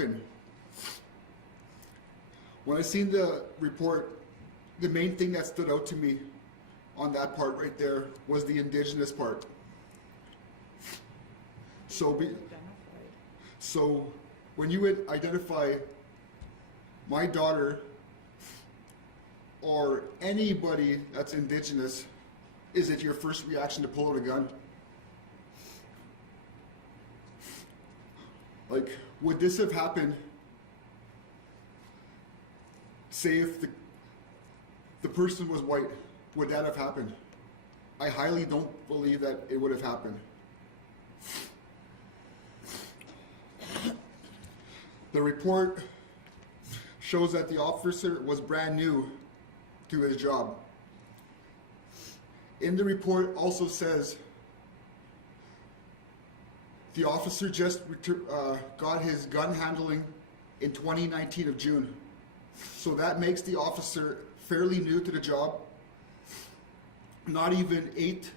happen? When I seen the report, the main thing that stood out to me on that part right there was the Indigenous part. So when you would identify my daughter or anybody that's Indigenous, is it your first reaction to pull out a gun? Like, would this have happened, say if the person was white, would that have happened? I highly don't believe that it would have happened. The report shows that the officer was brand new to his job. In the report also says the officer just got his gun handling in 2019 of June. So that makes the officer fairly new to the job, not even 8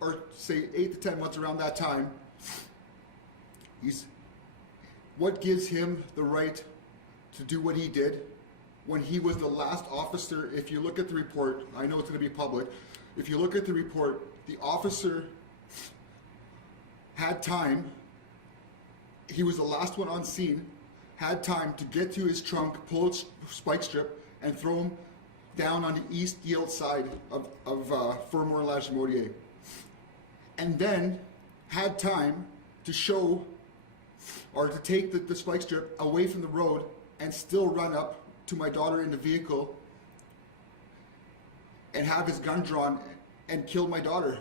or say 8 to 10 months around that time. What gives him the right to do what he did when he was the last officer? If you look at the report, I know it's going to be public. If you look at the report, the officer had time. He was the last one on scene, had time to get to his trunk, pull its spike strip, and throw him down on the east yield side of Fermor and Lachemodier. And then had time to show or to take the spike strip away from the road and still run up to my daughter in the vehicle and have his gun drawn and kill my daughter.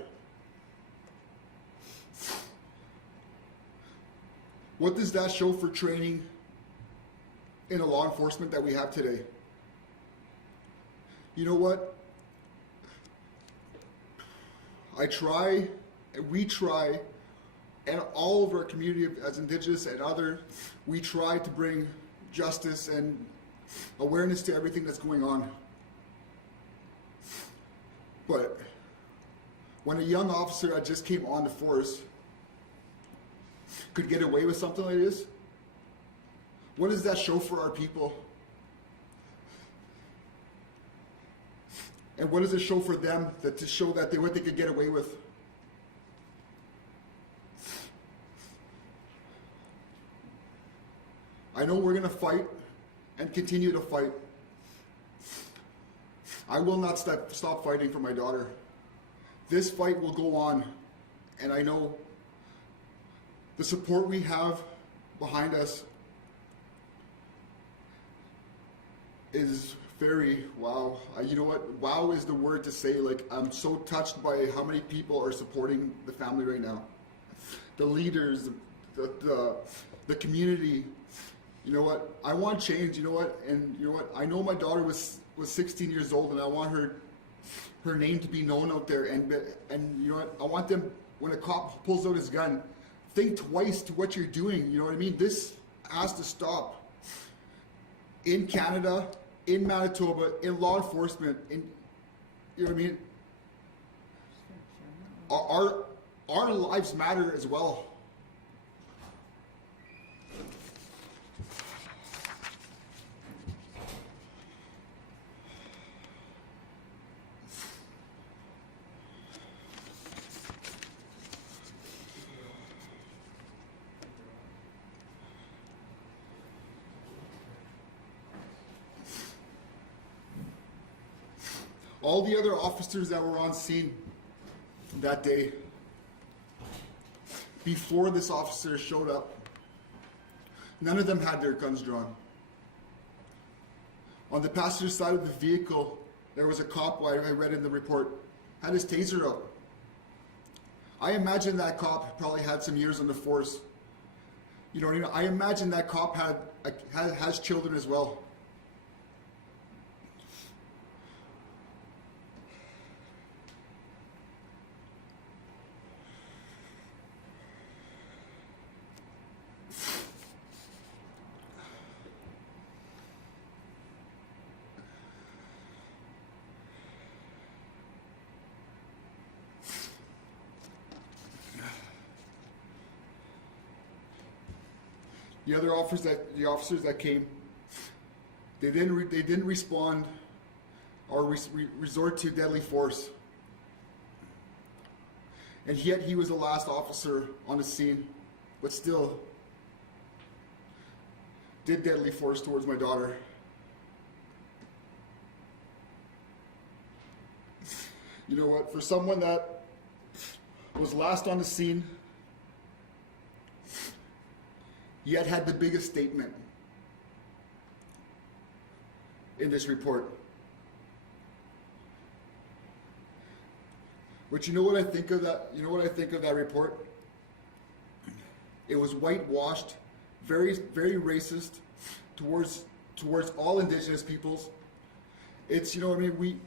What does that show for training in a law enforcement that we have today? You know what? We try, and all of our community as Indigenous and other, we try to bring justice and awareness to everything that's going on. But when a young officer that just came on the force could get away with something like this, what does that show for our people? And what does it show for them to show that what they could get away with? I know we're going to fight and continue to fight. I will not stop fighting for my daughter. This fight will go on, and I know the support we have behind us is very wow. You know what? Wow is the word to say. Like, I'm so touched by how many people are supporting the family right now. The leaders, the community. You know what? I want change. You know what? And you know what? I know my daughter was 16 years old, and I want her name to be known out there. And you know what? I want them, when a cop pulls out his gun, think twice to what you're doing. You know what I mean? This has to stop. In Canada, in Manitoba, in law enforcement, you know what I mean? Our lives matter as well. All the other officers that were on scene that day, before this officer showed up, none of them had their guns drawn. On the passenger side of the vehicle, there was a cop, I read in the report, had his taser out. I imagine that cop probably had some years on the force. You know what I mean? I imagine that cop has children as well. The other officers that came, they didn't respond or resort to deadly force. And yet he was the last officer on the scene, but still did deadly force towards my daughter. You know what? For someone that was last on the scene, yet had the biggest statement in this report. But you know what I think of that? You know what I think of that report? It was whitewashed, very, very racist towards all Indigenous peoples. It's, you know what I mean?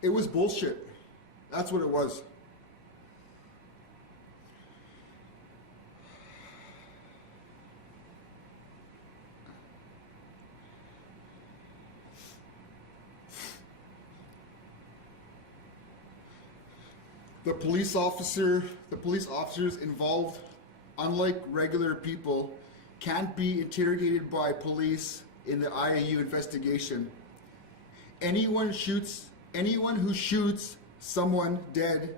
It was bullshit. That's what it was. The police officers involved, unlike regular people, can't be interrogated by police in the IAU investigation. Anyone who shoots someone dead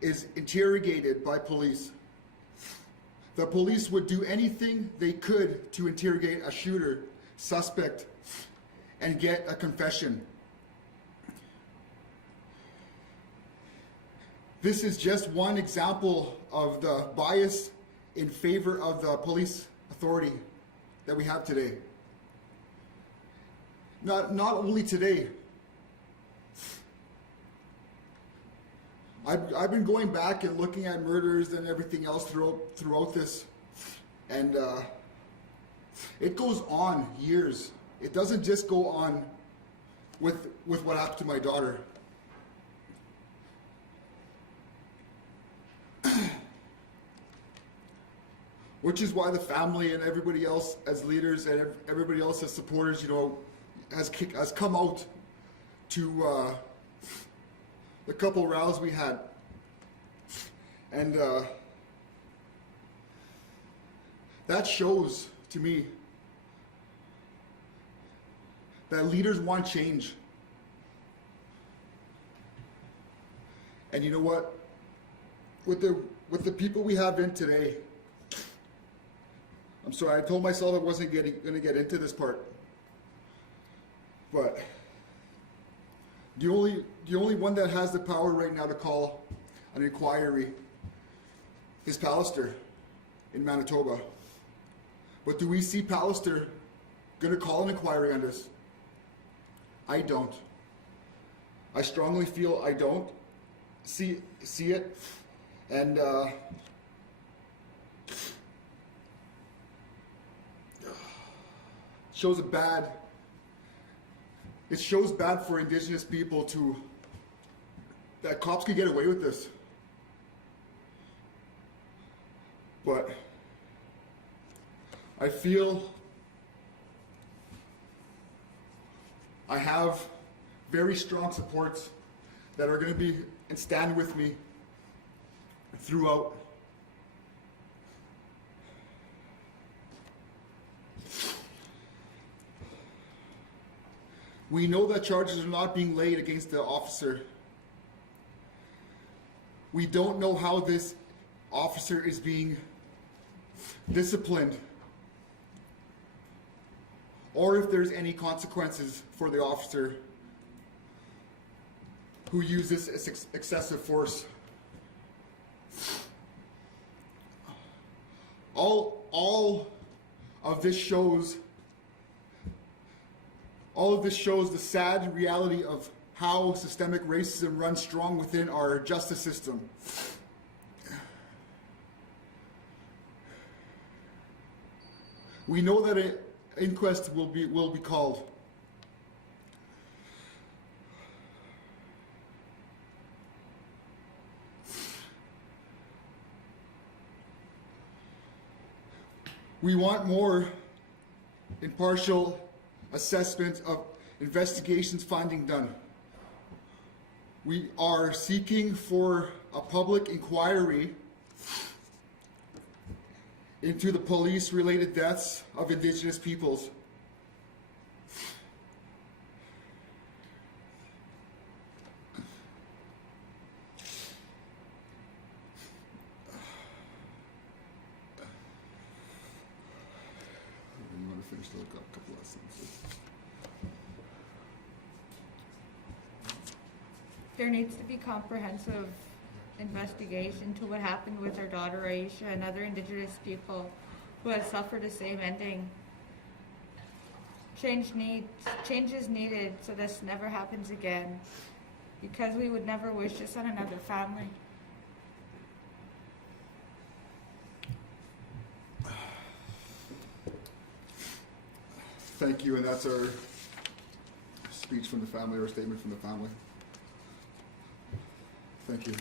is interrogated by police. The police would do anything they could to interrogate a shooter, suspect, and get a confession. This is just one example of the bias in favor of the police authority that we have today. Not only today. I've been going back and looking at murders and everything else throughout this, and it goes on years. It doesn't just go on with what happened to my daughter. Which is why the family and everybody else as leaders and everybody else as supporters, you know, has come out to the couple rows we had. And that shows to me that leaders want change. And you know what? With the people we have in today, I'm sorry, I told myself I wasn't going to get into this part, but the only one that has the power right now to call an inquiry is Pallister in Manitoba. But do we see Pallister going to call an inquiry on this? I don't. I strongly feel I don't see it, and it shows bad for Indigenous people that cops could get away with this. But I feel I have very strong supports that are going to be and stand with me throughout. We know that charges are not being laid against the officer. We don't know how this officer is being disciplined, or if there's any consequences for the officer who uses excessive force. All of this shows the sad reality of how systemic racism runs strong within our justice system. We know that an inquest will be called. We want more impartial assessment of investigations finding done. We are seeking for a public inquiry into the police-related deaths of Indigenous peoples. I want to finish a couple of sentences. There needs to be comprehensive investigation to what happened with our daughter Eishia and other Indigenous people who have suffered the same ending. Change is needed so this never happens again, because we would never wish this on another family. Thank you, and that's our speech from the family, or statement from the family. Thank you.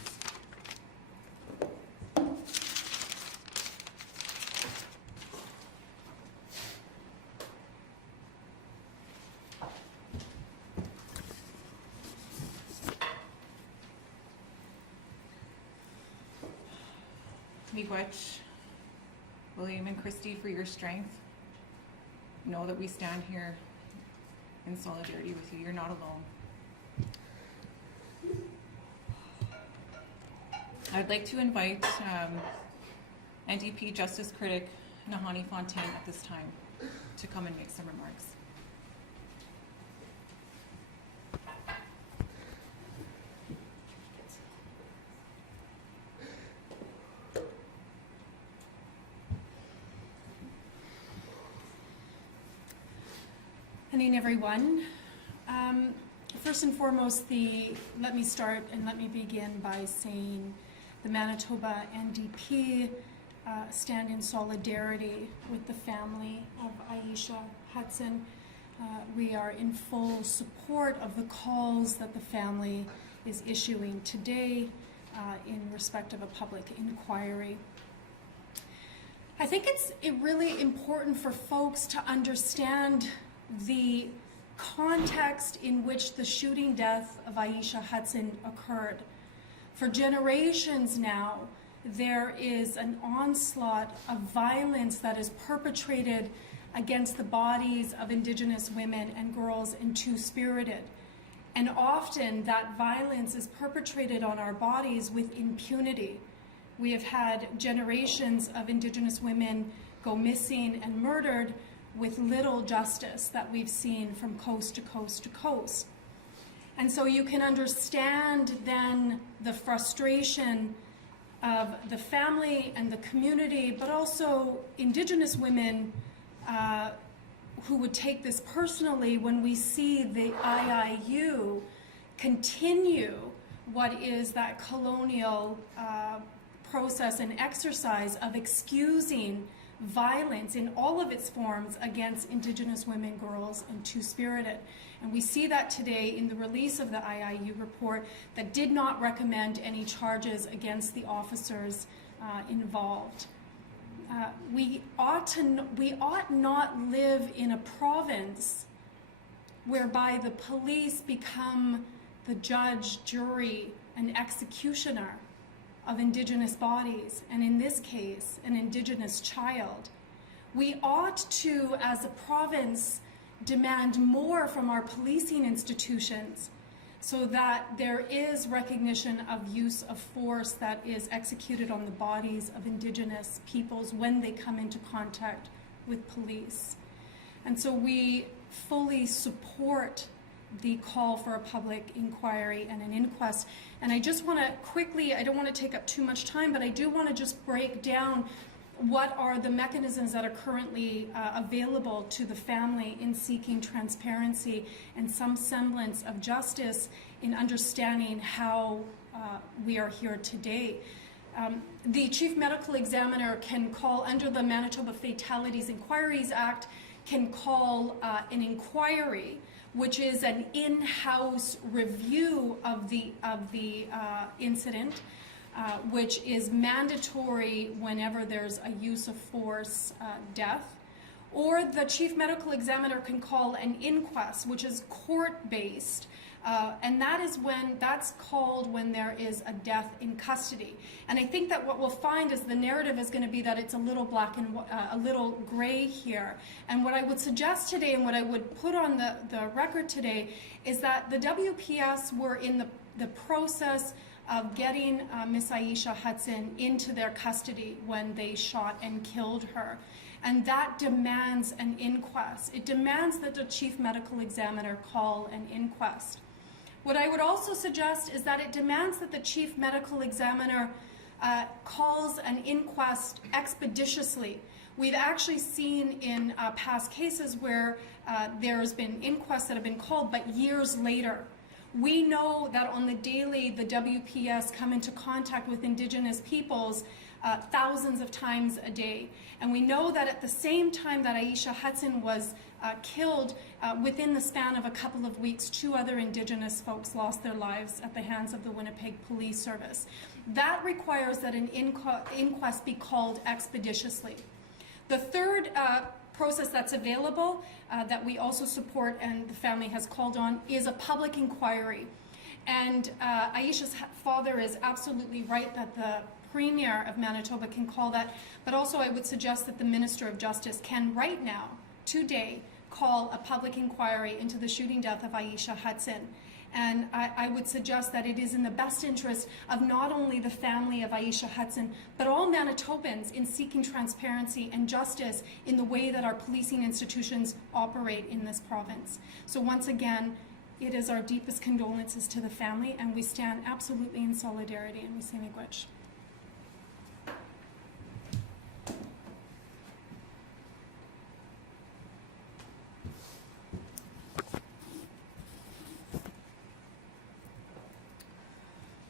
Miigwech, William and Christy, for your strength. Know that we stand here in solidarity with you. You're not alone. I'd like to invite NDP Justice Critic Nahani Fontaine at this time to come and make some remarks. Good evening, everyone. First and foremost, let me start and let me begin by saying the Manitoba NDP stand in solidarity with the family of Eishia Hudson. We are in full support of the calls that the family is issuing today in respect of a public inquiry. I think it's really important for folks to understand the context in which the shooting death of Eishia Hudson occurred. For generations now, there is an onslaught of violence that is perpetrated against the bodies of Indigenous women and girls and Two-Spirited. And often that violence is perpetrated on our bodies with impunity. We have had generations of Indigenous women go missing and murdered with little justice that we've seen from coast to coast to coast. And so you can understand then the frustration of the family and the community, but also Indigenous women who would take this personally when we see the IIU continue what is that colonial process and exercise of excusing violence in all of its forms against Indigenous women, girls, and Two-Spirited. And we see that today in the release of the IIU report that did not recommend any charges against the officers involved. We ought not live in a province whereby the police become the judge, jury, and executioner of Indigenous bodies, and in this case, an Indigenous child. We ought to, as a province, demand more from our policing institutions so that there is recognition of use of force that is executed on the bodies of Indigenous peoples when they come into contact with police. And so we fully support the call for a public inquiry and an inquest. And I just want to quickly, I don't want to take up too much time, but I do want to just break down what are the mechanisms that are currently available to the family in seeking transparency and some semblance of justice in understanding how we are here today. The Chief Medical Examiner can call, under the Manitoba Fatalities Inquiries Act, can call an inquiry, which is an in-house review of the incident, which is mandatory whenever there's a use of force death. Or the Chief Medical Examiner can call an inquest, which is court-based, And that's called when there is a death in custody. And I think that what we'll find is the narrative is going to be that it's a little black and a little gray here. And what I would suggest today, and what I would put on the record today, is that the WPS were in the process of getting Miss Eishia Hudson into their custody when they shot and killed her. And that demands an inquest. It demands that the chief medical examiner call an inquest. What I would also suggest is that it demands that the chief medical examiner calls an inquest expeditiously. We've actually seen in past cases where there's been inquests that have been called, but years later. We know that on the daily, the WPS come into contact with Indigenous peoples thousands of times a day. And we know that at the same time that Eishia Hudson was killed, within the span of a couple of weeks, 2 other Indigenous folks lost their lives at the hands of the Winnipeg Police Service. That requires that an inquest be called expeditiously. The third process that's available that we also support and the family has called on is a public inquiry. And Aisha's father is absolutely right that the Premier of Manitoba can call that, but also I would suggest that the Minister of Justice can right now, today, call a public inquiry into the shooting death of Eishia Hudson. And I would suggest that it is in the best interest of not only the family of Eishia Hudson, but all Manitobans in seeking transparency and justice in the way that our policing institutions operate in this province. So once again, it is our deepest condolences to the family, and we stand absolutely in solidarity, and we say miigwech.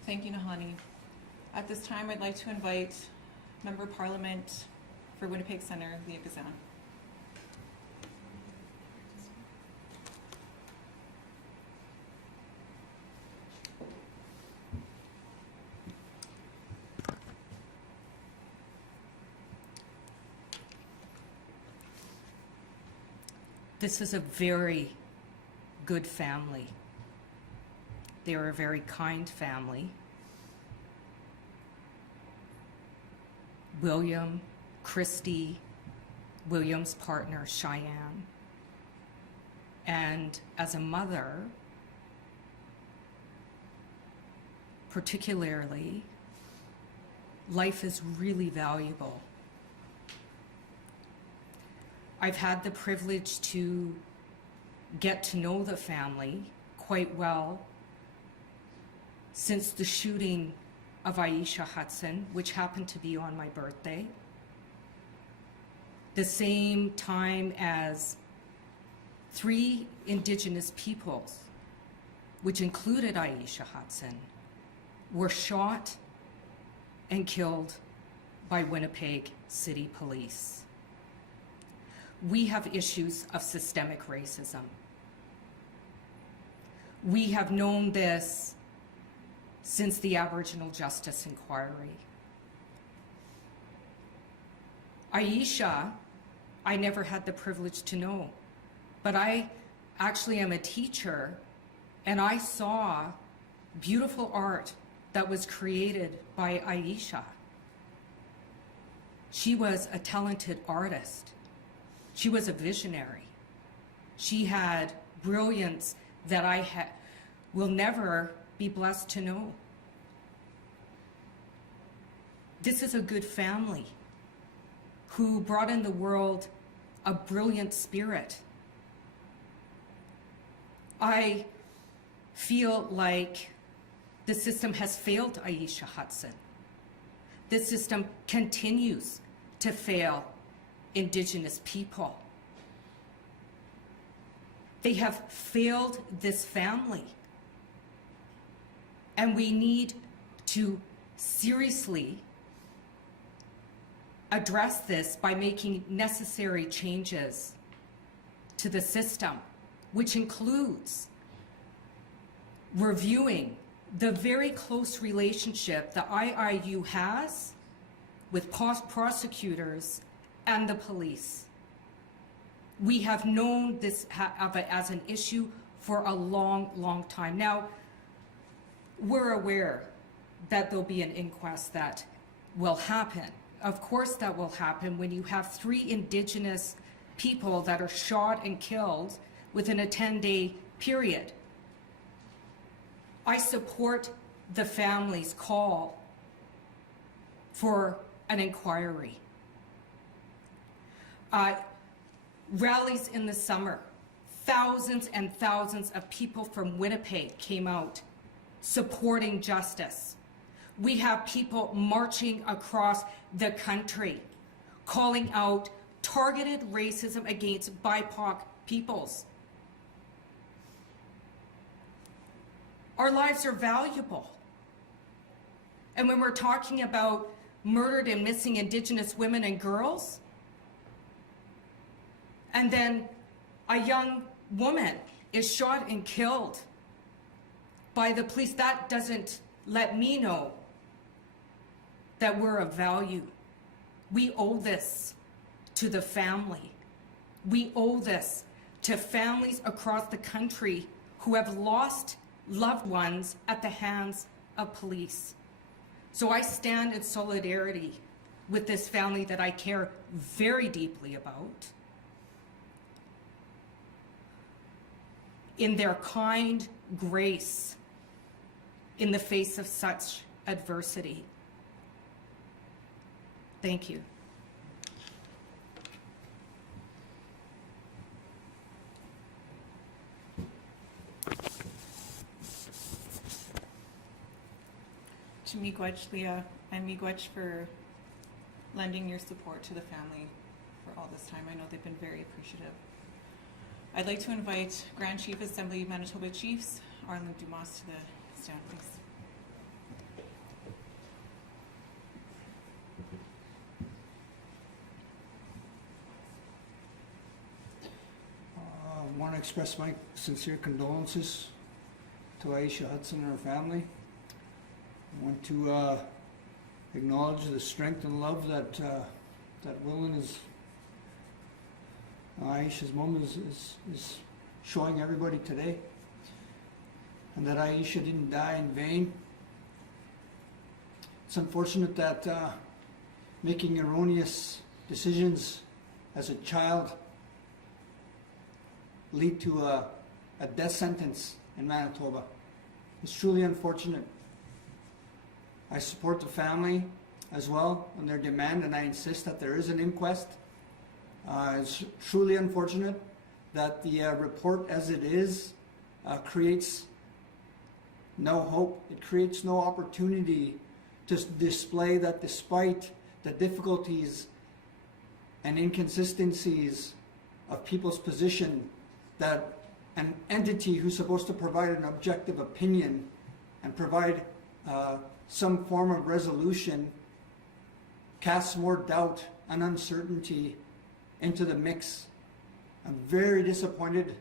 Thank you, Nahani. At this time, I'd like to invite Member of Parliament for Winnipeg Centre, Leah Gazan. This is a very good family. They are a very kind family. William, Christie, William's partner, Cheyenne. And as a mother, particularly, life is really valuable. I've had the privilege to get to know the family quite well since the shooting of Eishia Hudson, which happened to be on my birthday, the same time as 3 Indigenous peoples, which included Eishia Hudson, were shot and killed by Winnipeg City Police. We have issues of systemic racism. We have known this since the Aboriginal Justice Inquiry. Eishia, I never had the privilege to know, but I actually am a teacher, and I saw beautiful art that was created by Eishia. She was a talented artist. She was a visionary. She had brilliance that I will never be blessed to know. This is a good family who brought in the world a brilliant spirit. I feel like the system has failed Eishia Hudson. This system continues to fail Indigenous people. They have failed this family. And we need to seriously address this by making necessary changes to the system, which includes reviewing the very close relationship the IIU has with prosecutors and the police. We have known this as an issue for a long, long time. Now, we're aware that there'll be an inquest that will happen. Of course that will happen when you have 3 Indigenous people that are shot and killed within a 10-day period. I support the family's call for an inquiry. Rallies in the summer, thousands and thousands of people from Winnipeg came out supporting justice. We have people marching across the country, calling out targeted racism against BIPOC peoples. Our lives are valuable. And when we're talking about murdered and missing Indigenous women and girls, and then a young woman is shot and killed by the police, that doesn't let me know that we're of value. We owe this to the family. We owe this to families across the country who have lost loved ones at the hands of police. So I stand in solidarity with this family that I care very deeply about, in their kind grace in the face of such adversity. Thank you. To miigwech, Leah, and miigwech for lending your support to the family for all this time. I know they've been very appreciative. I'd like to invite Grand Chief Assembly Manitoba Chiefs, Arlen Dumas, to the stand, please. I want to express my sincere condolences to Eishia Hudson and her family. I want to acknowledge the strength and love that Will and his Aisha's mom is showing everybody today, and that Eishia didn't die in vain. It's unfortunate that making erroneous decisions as a child lead to a death sentence in Manitoba. It's truly unfortunate. I support the family as well on their demand, and I insist that there is an inquest. It's truly unfortunate that the report as it is creates no hope. It creates no opportunity to display that despite the difficulties and inconsistencies of people's position, that an entity who's supposed to provide an objective opinion and provide some form of resolution casts more doubt and uncertainty into the mix. I'm very disappointed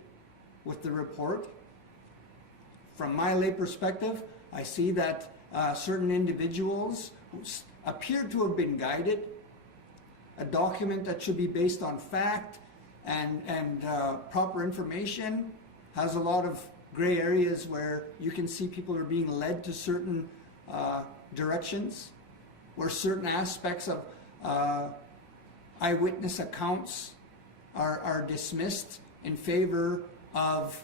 with the report. From my lay perspective, I see that certain individuals appear to have been guided. A document that should be based on fact and proper information has a lot of gray areas where you can see people are being led to certain directions, where certain aspects of eyewitness accounts are dismissed in favor of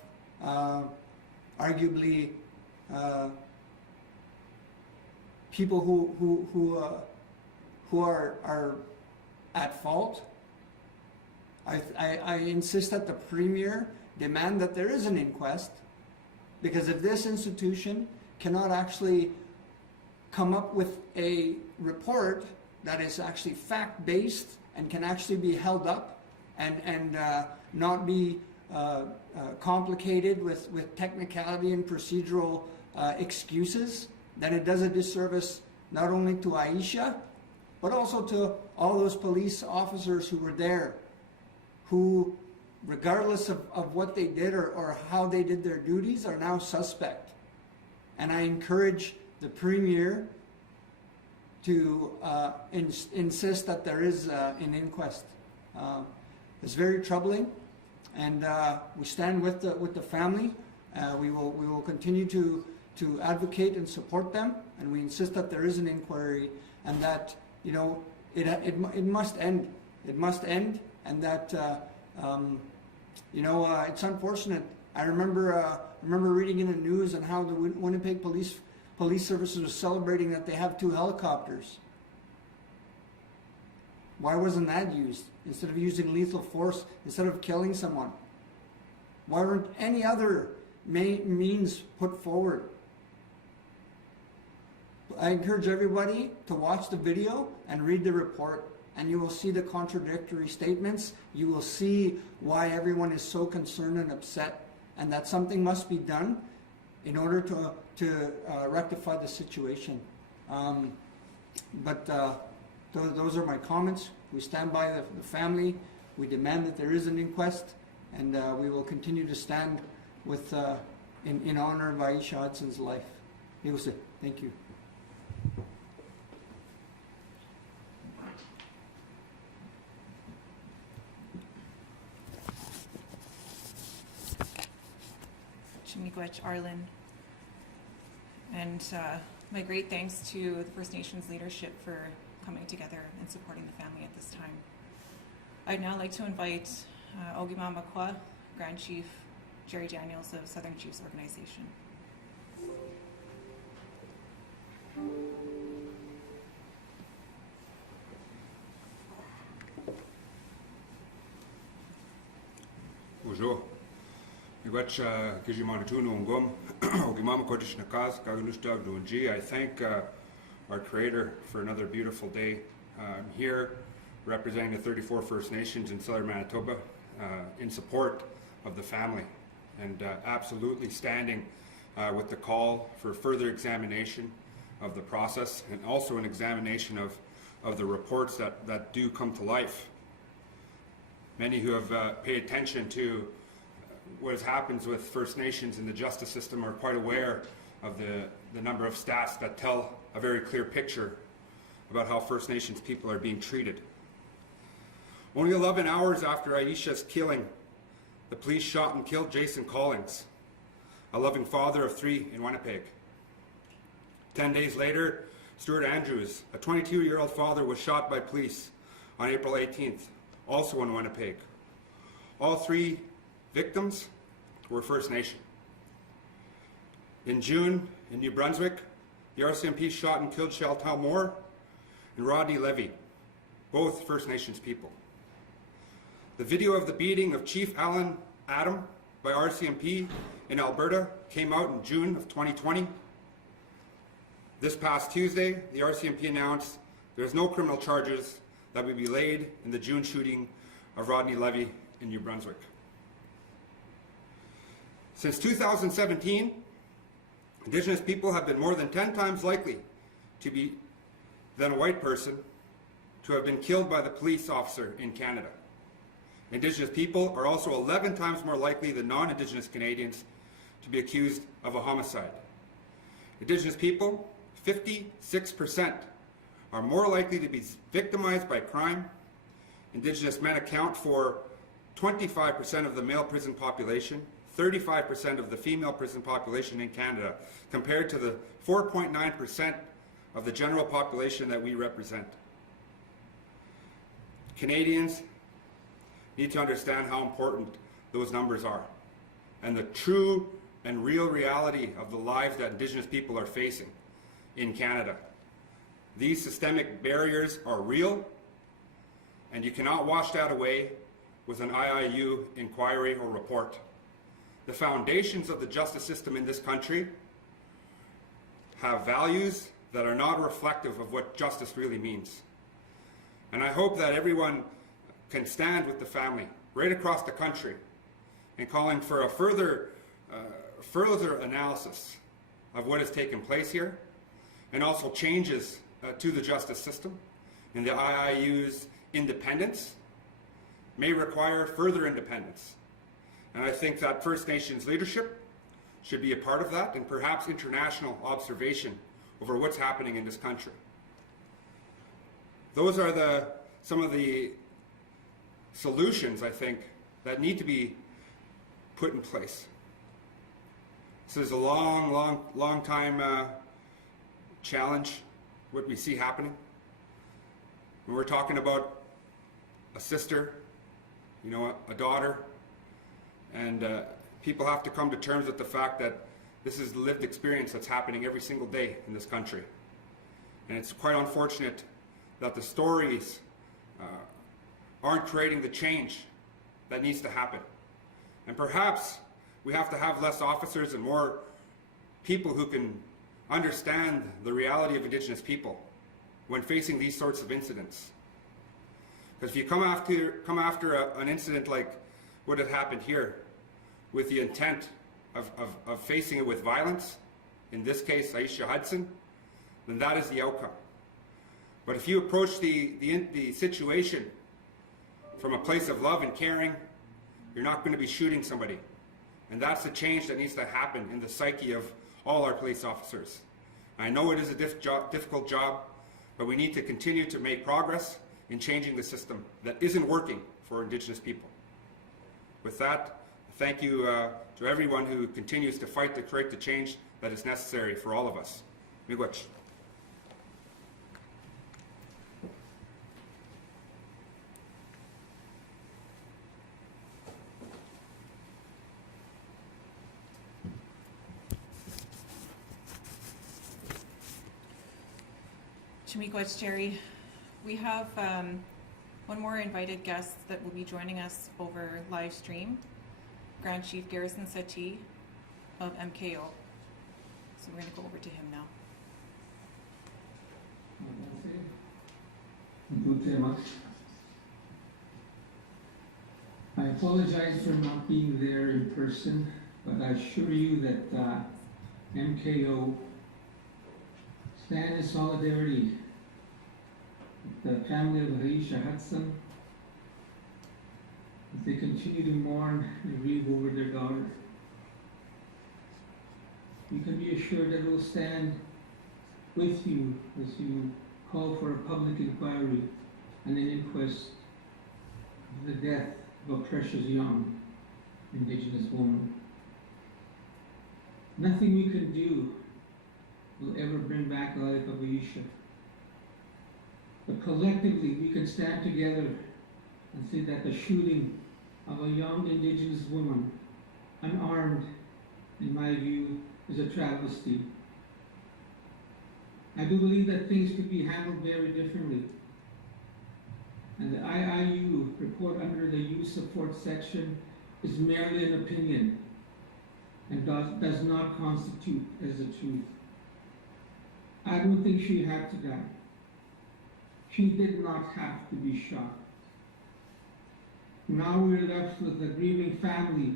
arguably people who are at fault. I insist that the Premier demand that there is an inquest, because if this institution cannot actually come up with a report that is actually fact-based and can actually be held up and not be complicated with technicality and procedural excuses, then it does a disservice not only to Eishia, but also to all those police officers who were there, who, regardless of what they did or how they did their duties, are now suspect. And I encourage the Premier to insist that there is an inquest. It's very troubling, and we stand with the family. We will continue to advocate and support them, and we insist that there is an inquiry and that, you know, it must end. It must end, and that you know, it's unfortunate. I remember reading in the news on how the Winnipeg Police Services was celebrating that they have 2 helicopters. Why wasn't that used instead of using lethal force, instead of killing someone? Why weren't any other means put forward? I encourage everybody to watch the video and read the report, and you will see the contradictory statements. You will see why everyone is so concerned and upset, and that something must be done in order to rectify the situation. Those are my comments. We stand by the family. We demand that there is an inquest, and we will continue to stand with in honor of Eishia Hudson's life. Thank you. Miigwech, Arlen, and my great thanks to the First Nations leadership for coming together and supporting the family at this time. I'd now like to invite Ogima Makwa, Grand Chief Jerry Daniels of Southern Chiefs Organization. Bonjour. I thank our Creator for another beautiful day. I'm here representing the 34 First Nations in Southern Manitoba in support of the family, and absolutely standing with the call for further examination of the process, and also an examination of the reports that do come to life. Many who have paid attention to what happens with First Nations in the justice system are quite aware of the number of stats that tell a very clear picture about how First Nations people are being treated. Only 11 hours after Eishia's killing, the police shot and killed Jason Collins, a loving father of 3 in Winnipeg. 10 days later, Stuart Andrews, a 22-year-old father, was shot by police on April 18th, also in Winnipeg. All 3 victims were First Nation. In June, in New Brunswick, the RCMP shot and killed Chantal Moore and Rodney Levy, both First Nations people. The video of the beating of Chief Alan Adam by RCMP in Alberta came out in June of 2020. This past Tuesday, the RCMP announced there's no criminal charges that would be laid in the June shooting of Rodney Levy in New Brunswick. Since 2017, Indigenous people have been more than 10 times likely than a white person to have been killed by the police officer in Canada. Indigenous people are also 11 times more likely than non-Indigenous Canadians to be accused of a homicide. Indigenous people, 56%, are more likely to be victimized by crime. Indigenous men account for 25% of the male prison population, 35% of the female prison population in Canada, compared to the 4.9% of the general population that we represent. Canadians need to understand how important those numbers are and the true and real reality of the lives that Indigenous people are facing in Canada. These systemic barriers are real, and you cannot wash that away with an IIU inquiry or report. The foundations of the justice system in this country have values that are not reflective of what justice really means. And I hope that everyone can stand with the family right across the country in calling for a further analysis of what has taken place here, and also changes to the justice system. And the IIU's independence may require further independence. And I think that First Nations leadership should be a part of that, and perhaps international observation over what's happening in this country. Those are some of the solutions, I think, that need to be put in place. This is a long time challenge, what we see happening. When we're talking about a sister, you know, a daughter, and people have to come to terms with the fact that this is lived experience that's happening every single day in this country. And it's quite unfortunate that the stories aren't creating the change that needs to happen. And perhaps we have to have less officers and more people who can understand the reality of Indigenous people when facing these sorts of incidents. Because if you come after an incident like what had happened here, with the intent of facing it with violence, in this case Eishia Hudson, then that is the outcome. But if you approach the situation from a place of love and caring, you're not going to be shooting somebody. And that's the change that needs to happen in the psyche of all our police officers. I know it is a difficult job, but we need to continue to make progress in changing the system that isn't working for Indigenous people. With that, thank you to everyone who continues to fight to create the change that is necessary for all of us. Miigwech. Miigwech, Jerry. We have one more invited guest that will be joining us over live stream, Grand Chief Garrison Settee of MKO. So we're going to go over to him now. I apologize for not being there in person, but I assure you that MKO stand in solidarity with the family of Eishia Hudson as they continue to mourn and grieve over their daughter. You can be assured that we will stand with you as you call for a public inquiry and an inquest into the death of a precious young Indigenous woman. Nothing we can do will ever bring back the life of Eishia. But collectively, we can stand together and say that the shooting of a young Indigenous woman, unarmed, in my view, is a travesty. I do believe that things could be handled very differently. And the IIU report under the use of force section is merely an opinion and does not constitute as the truth. I don't think she had to die. She did not have to be shot. Now we're left with a grieving family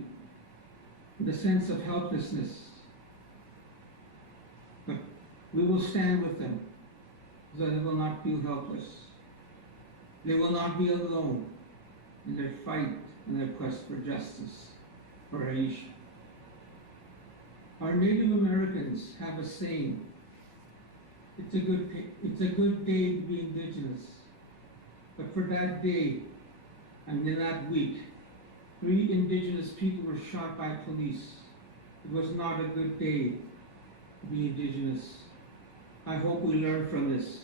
with a sense of helplessness. But we will stand with them so they will not feel helpless. They will not be alone in their fight and their quest for justice for Eishia. Our Native Americans have a saying, it's a good day to be Indigenous. But for that day, and in that week, 3 Indigenous people were shot by police. It was not a good day to be Indigenous. I hope we learn from this.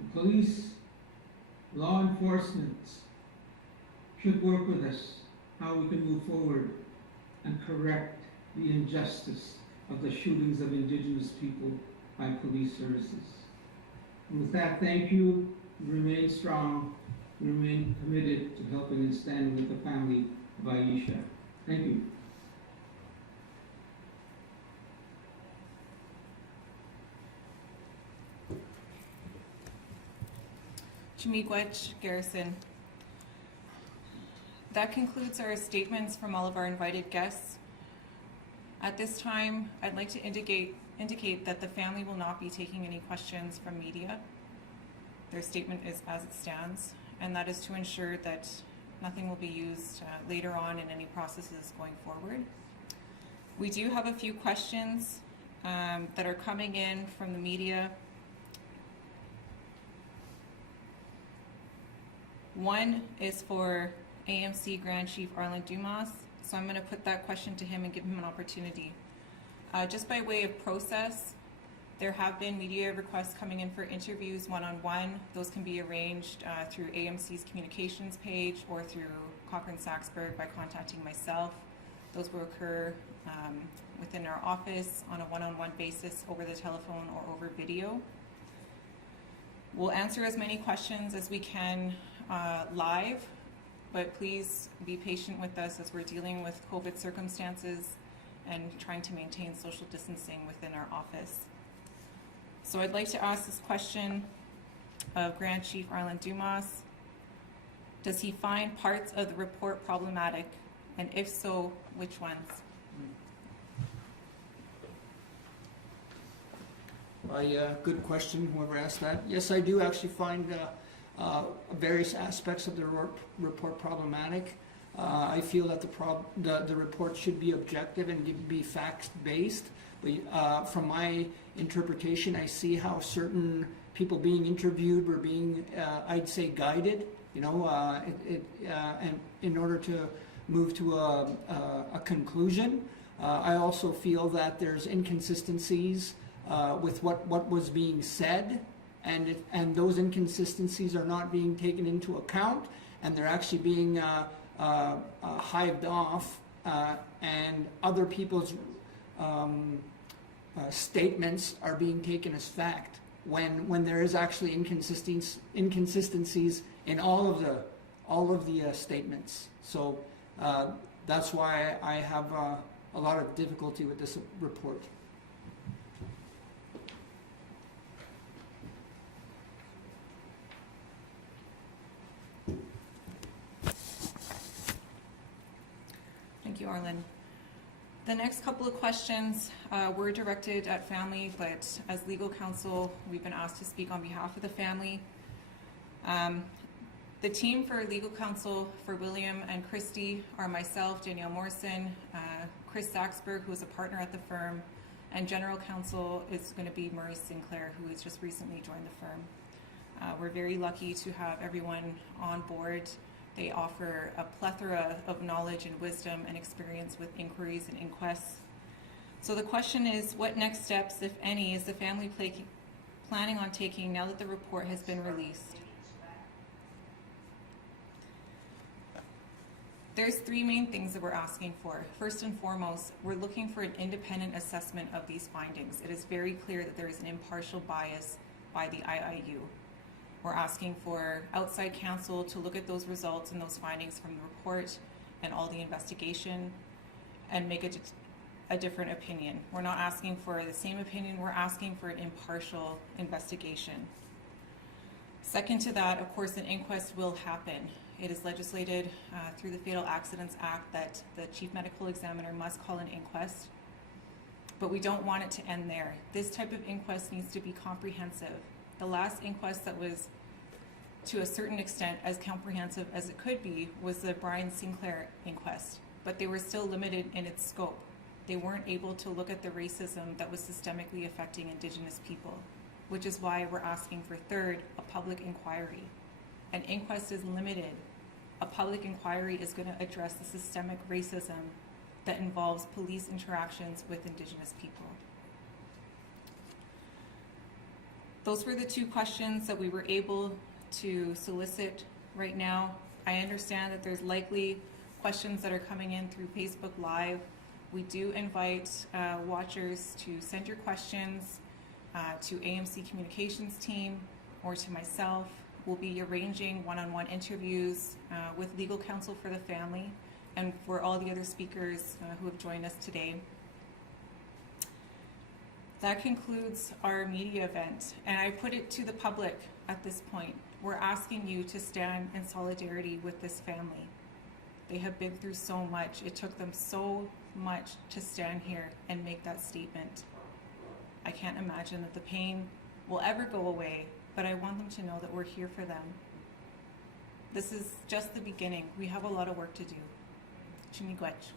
The police, law enforcement should work with us how we can move forward and correct the injustice of the shootings of Indigenous people by police services. And with that, thank you. Remain strong. Remain committed to helping and standing with the family of Eishia. Thank you. Miigwech, Garrison. That concludes our statements from all of our invited guests. At this time, I'd like to indicate that the family will not be taking any questions from media. Their statement is as it stands, and that is to ensure that nothing will be used later on in any processes going forward. We do have a few questions that are coming in from the media. One is for AMC Grand Chief Arlen Dumas. So I'm going to put that question to him and give him an opportunity. Just by way of process, there have been media requests coming in for interviews one-on-one. Those can be arranged through AMC's communications page or through Cochrane Saxburg by contacting myself. Those will occur within our office on a one-on-one basis over the telephone or over video. We'll answer as many questions as we can live, but please be patient with us as we're dealing with COVID circumstances and trying to maintain social distancing within our office. So I'd like to ask this question of Grand Chief Arlen Dumas. Does he find parts of the report problematic? And if so, which ones? Good question, whoever asked that. Yes, I do actually find various aspects of the report problematic. I feel that the report should be objective and be fact-based. But from my interpretation, I see how certain people being interviewed were being, I'd say, guided. And in order to move to a conclusion. I also feel that there's inconsistencies with what was being said, and those inconsistencies are not being taken into account, and they're actually being hived off, and other people's statements are being taken as fact when there is actually inconsistencies in all of the statements. So that's why I have a lot of difficulty with this report. Thank you, Arlen. The next couple of questions were directed at family, but as legal counsel, we've been asked to speak on behalf of the family. The team for legal counsel for William and Christie are myself, Danielle Morrison, Chris Saxburg, who is a partner at the firm, and general counsel is going to be Maurice Sinclair, who has just recently joined the firm. We're very lucky to have everyone on board. They offer a plethora of knowledge and wisdom and experience with inquiries and inquests. So the question is, what next steps, if any, is the family planning on taking now that the report has been released? There's three main things that we're asking for. First and foremost, we're looking for an independent assessment of these findings. It is very clear that there is an impartial bias by the IIU. We're asking for outside counsel to look at those results and those findings from the report and all the investigation and make a different opinion. We're not asking for the same opinion, we're asking for an impartial investigation. Second to that, of course, an inquest will happen. It is legislated through the Fatal Accidents Act that the Chief Medical Examiner must call an inquest, but we don't want it to end there. This type of inquest needs to be comprehensive. The last inquest that was, to a certain extent, as comprehensive as it could be was the Brian Sinclair inquest, but they were still limited in its scope. They weren't able to look at the racism that was systemically affecting Indigenous people, which is why we're asking for third, a public inquiry. An inquest is limited. A public inquiry is going to address the systemic racism that involves police interactions with Indigenous people. Those were the two questions that we were able to solicit right now. I understand that there's likely questions that are coming in through Facebook Live. We do invite watchers to send your questions to AMC Communications team or to myself. We'll be arranging one-on-one interviews with legal counsel for the family and for all the other speakers who have joined us today. That concludes our media event, and I put it to the public at this point. We're asking you to stand in solidarity with this family. They have been through so much. It took them so much to stand here and make that statement. I can't imagine that the pain will ever go away, but I want them to know that we're here for them. This is just the beginning. We have a lot of work to do. Chimigwech.